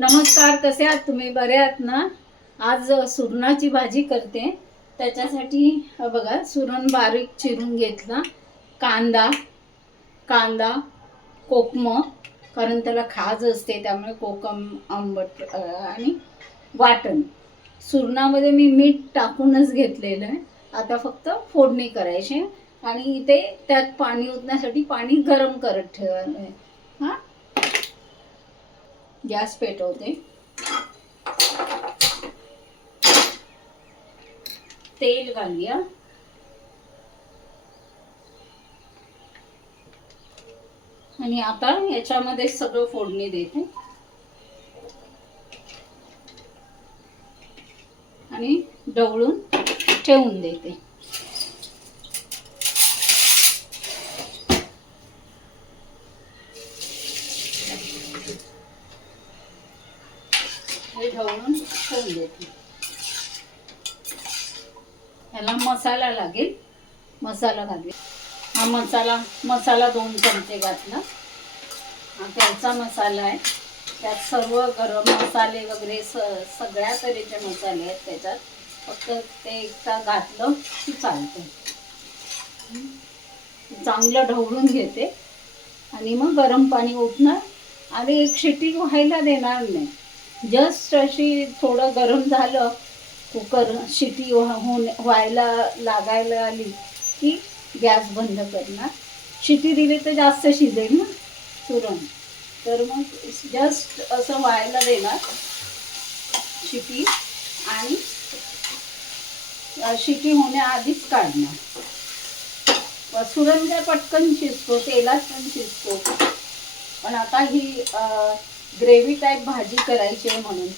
नमस्कार, कसे आहात तुम्ही? बरे आहात ना? आज सुरणाची भाजी करते. त्याच्यासाठी बघा, सुरण बारीक चिरून घेतला. कांदा कांदा कोकम, कारण त्याला खाज असते त्यामुळे कोकम आंबट, आणि वाटण. सुरणामध्ये मी मीठ टाकूनच घेतलेलं आहे. आता फक्त फोडणी करायची आणि इथे त्यात पाणी ओतण्यासाठी पाणी गरम करत ठेवायचं आहे. हां, गॅस पेटवते. तेल घालूया. आणि आता याच्यामध्ये सगळं फोडणी देते आणि ढवळून ठेवून देते. हे ढवळून ठेवून देते. ह्याला मसाला लागेल. मसाला घालूया. हा मसाला 2 चमचे घातला. हा त्याचा मसाला आहे. त्यात सर्व गरम मसाले वगैरे सगळ्या तऱ्हेचे मसाले आहेत त्याच्यात. फक्त ते एकदा घातलं की चालतं. चांगलं ढवळून घेते आणि मग गरम पाणी ओतणार आणि एक शिटी व्हायला देणार नाही. जस्ट अशी थोडं गरम झालं, कुकर शिटी व्हायला लागायला आली की गॅस बंद करणार. शिटी दिली तर जास्त शिजेल ना सुरण, तर मग जस्ट असं व्हायला देणार शिटी, आणि शिटी होण्याआधीच काढणार. सुरण काय पटकन शिजतो, तेलात पण शिजतो. पण आता ही ग्रेव्ही टाईप भाजी करायची आहे म्हणून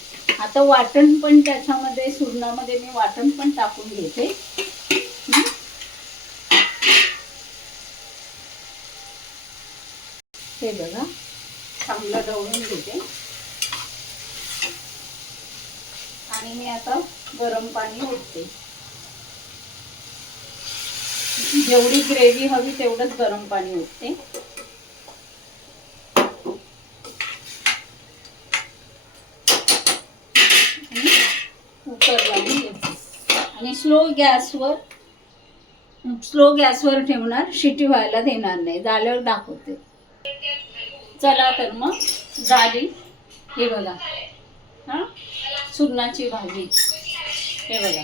आता वाटण पण त्याच्यामध्ये, सुरणामध्ये मी वाटण पण टाकून घेते. हे बघा, चांगलं ढवळून घेते आणि मी आता गरम पाणी ओतते. जेवढी ग्रेव्ही हवी तेवढंच गरम पाणी ओतते. कुकर लावून घेते आणि स्लो गॅसवर ठेवणार. शिटी व्हायला देणार नाही. झाल्यावर दाखवते. चला तर मग झाली. हे बघा, हा सुरणाची भाजी. हे बघा.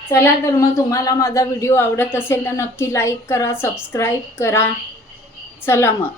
चला तर मग, तुम्हाला माझा व्हिडिओ आवडत असेल तर नक्की लाईक करा, सबस्क्राईब करा. चला मग.